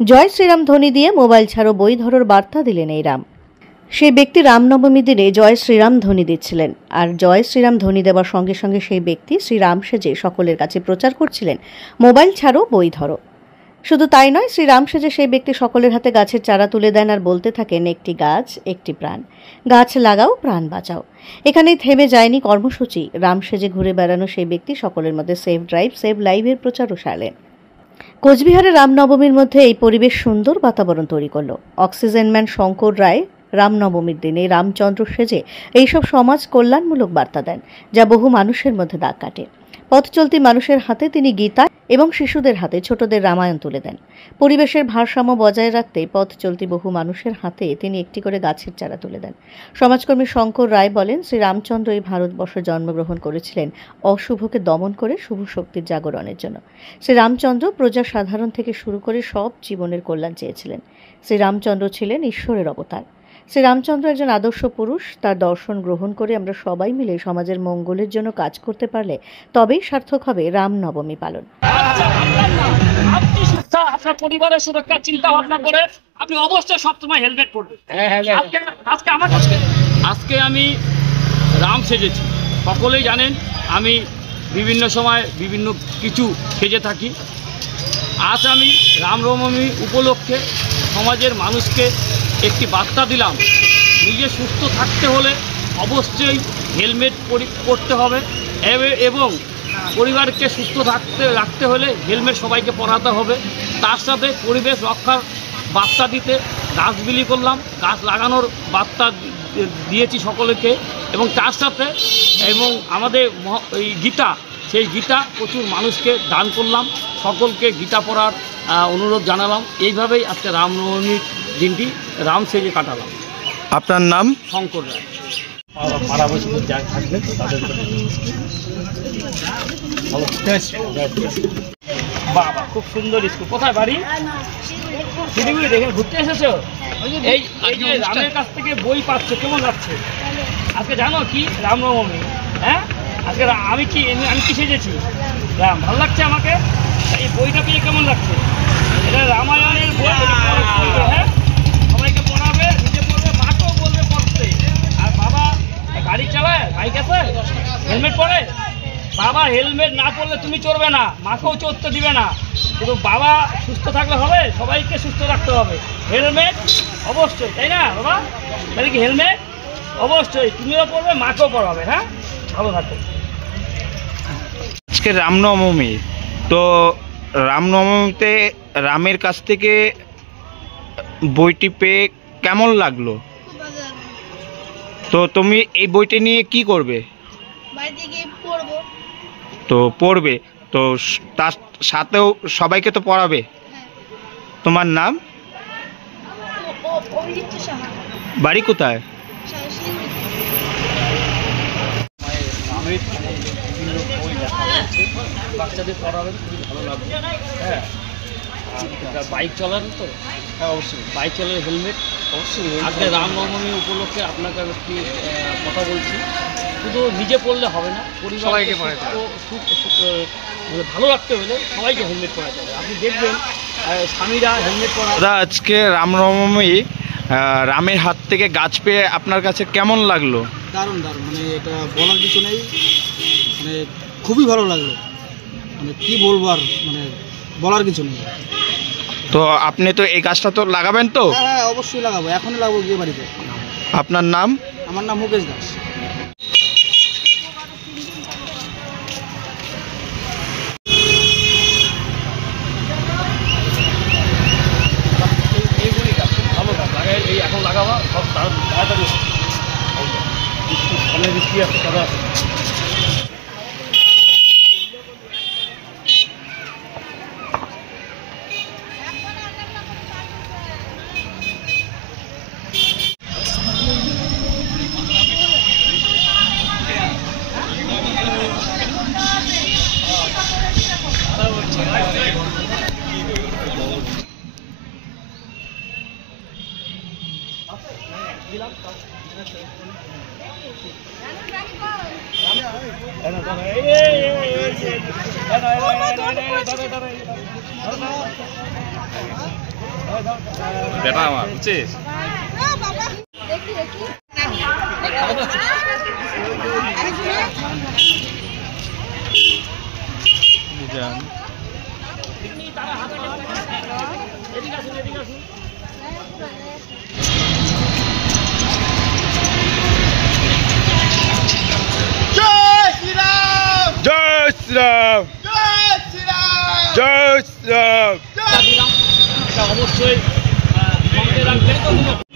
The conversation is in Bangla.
জয় শ্রীরাম ধ্বনি দিয়ে মোবাইল ছাড়ো বই ধরোর বার্তা দিলেন এই রাম। সেই ব্যক্তি রামনবমী দিনে জয় শ্রীরাম ধ্বনি দিচ্ছিলেন, আর জয় শ্রীরাম ধ্বনি দেওয়ার সঙ্গে সঙ্গে সেই ব্যক্তি শ্রীরাম সেজে সকলের কাছে প্রচার করছিলেন মোবাইল ছাড়ো বই ধরো। শুধু তাই নয়, শ্রীরাম সেজে সেই ব্যক্তি সকলের হাতে গাছের চারা তুলে দেন আর বলতে থাকেন, একটি গাছ একটি প্রাণ, গাছ লাগাও প্রাণ বাঁচাও। এখানেই থেমে যায়নি কর্মসূচি। রাম সেজে ঘুরে বেড়ানো সেই ব্যক্তি সকলের মধ্যে সেভ ড্রাইভ সেভ লাইভের প্রচারও সারলেন। কোচবিহারে রামনবমীর মধ্যে এই পরিবেশ সুন্দর বাতাবরণ তৈরি করল। অক্সিজেনম্যান শঙ্কর রায় রামনবমীর দিনে রামচন্দ্র সেজে এইসব সমাজ কল্যাণমূলক বার্তা দেন, যা বহু মানুষের মধ্যে দাগ কাটে। পথ চলতি মানুষের হাতে তিনি গীতা এবং শিশুদের হাতে ছোটদের রামায়ণ তুলে দেন। পরিবেশের ভারসাম্য বজায় রাখতে পথ চলতি বহু মানুষের হাতে তিনি একটি করে গাছের চারা তুলে দেন। সমাজকর্মী শঙ্কর রায় বলেন, শ্রী রামচন্দ্র এই ভারতবর্ষে জন্মগ্রহণ করেছিলেন অশুভকে দমন করে শুভ শক্তির জাগরণের জন্য। শ্রী রামচন্দ্র প্রজা সাধারণ থেকে শুরু করে সব জীবনের কল্যাণ চেয়েছিলেন। শ্রী রামচন্দ্র ছিলেন ঈশ্বরের অবতার। শ্রী রামচন্দ্র একজন আদর্শ পুরুষ। তার দর্শন গ্রহণ করে আমরা সবাই মিলে সমাজের মঙ্গলের জন্য কাজ করতে পারলে তবেই সার্থক হবে রামনবমী পালন। আপনার পরিবারের সুরক্ষা চিন্তা ভাবনা করে আপনি অবশ্যই সবসময় হেলমেট পরবেন। আজকে আমি রাম সেজেছি। সকলেই জানেন আমি বিভিন্ন সময় বিভিন্ন কিছু সেজে থাকি। আজ আমি রামনবমী উপলক্ষে সমাজের মানুষকে একটি বার্তা দিলাম, নিজে সুস্থ থাকতে হলে অবশ্যই হেলমেট পরতে হবে এবং পরিবারকে সুস্থ রাখতে হলে হেলমেট সবাইকে পরাতে হবে। তার সাথে পরিবেশ রক্ষার বার্তা দিতে গাছ বিলি করলাম, গাছ লাগানোর বার্তা দিয়েছি সকলকে এবং তার সাথে এবং আমাদের এই গীতা, সেই গীতা প্রচুর মানুষকে দান করলাম, সকলকে গীতা পড়ার অনুরোধ জানালাম। এইভাবেই আজকে রামনবমীর দিনটি রাম সেজে কাটালাম। আপনার নাম? শঙ্কর রায়। পাড়াবসী যা থাকবে তাদের বাবা খুব সুন্দর স্কুল। কোথায় বাড়ি? শিলিগুড়ি। দেখে ঘুরতে এসেছো? এই যে রামের কাছ থেকে বই পাচ্ছ, কেমন লাগছে? আজকে জানো কি রামনবমী? হ্যাঁ, আজকে আমি কি সেজেছি? রাম। ভালো লাগছে আমাকে? এই বইটা পেয়ে কেমন লাগছে? এটা রামায়ণের বই। হ্যাঁ, সবাইকে পড়াবে, নিজে পড়বে, মাকেও বলবে পড়তে। আর বাবা গাড়ি চালায়, বাইক আছে, হেলমেট পরে। বাবা হেলমেট না পরলে তুমি চড়বে না, মাকেও চড়তে দিবে না। কিন্তু বাবা সুস্থ থাকলে হবে, সবাইকে সুস্থ রাখতে হবে। হেলমেট অবশ্যই, তাই না বাবা? তাহলে কি হেলমেট অবশ্যই তুমিও পড়বে, মাকেও পড়াবে। হ্যাঁ, ভালো থাকবে। আজকে রামনবমী, তো রামনবমীতে রামের কাছ থেকে বইটি পেয়ে কেমন লাগলো? তো তুমি এই বইটি নিয়ে কি করবে? তো পড়বে, তো তার সাথেও সবাইকে তো পড়াবে। তোমার নাম? বাড়ি কোথায়? বাচ্চাদের পড়াবেন, খুবই ভালো লাগবে। হ্যাঁ, বাইক চালান তো? হ্যাঁ, অবশ্যই বাইক চালালে হেলমেট অবশ্যই। আজকে রামনবমী উপলক্ষে আপনাকে একটি কথা বলছি, শুধু নিজে পড়লে হবে না, পরিবারকে ভালো রাখতে হলে সবাইকে হেলমেট পরাতে হবে। আপনি দেখবেন স্বামীরা হেলমেট পরা। আজকে রামনবমী, রামের হাত থেকে গাছ পেয়ে আপনার কাছে কেমন লাগলো? দারুণ দারুণ, মানে এটা বলার কিছু নেই, মানে খুবই ভালো লাগলো। মানে কি বলবো আর, মানে বলার কিছু নেই। তো আপনি তো এই গাছটা তো লাগাবেন তো? হ্যাঁ, অবশ্যই লাগাবো, এখনই লাগাবো গিয়ে বাড়িতে। আপনার নাম? আমার নাম মুকেশ দাস। এই এখন লাগাবা সব তাড়াতাড়ি সামনে বৃষ্টি আসছে, কাদা আছে। বেটা আমার, বুঝছিস? জয় শ্রীরাম! জয় শ্রীরাম! দিলাম, এটা অবশ্যই মনে রাখবেন।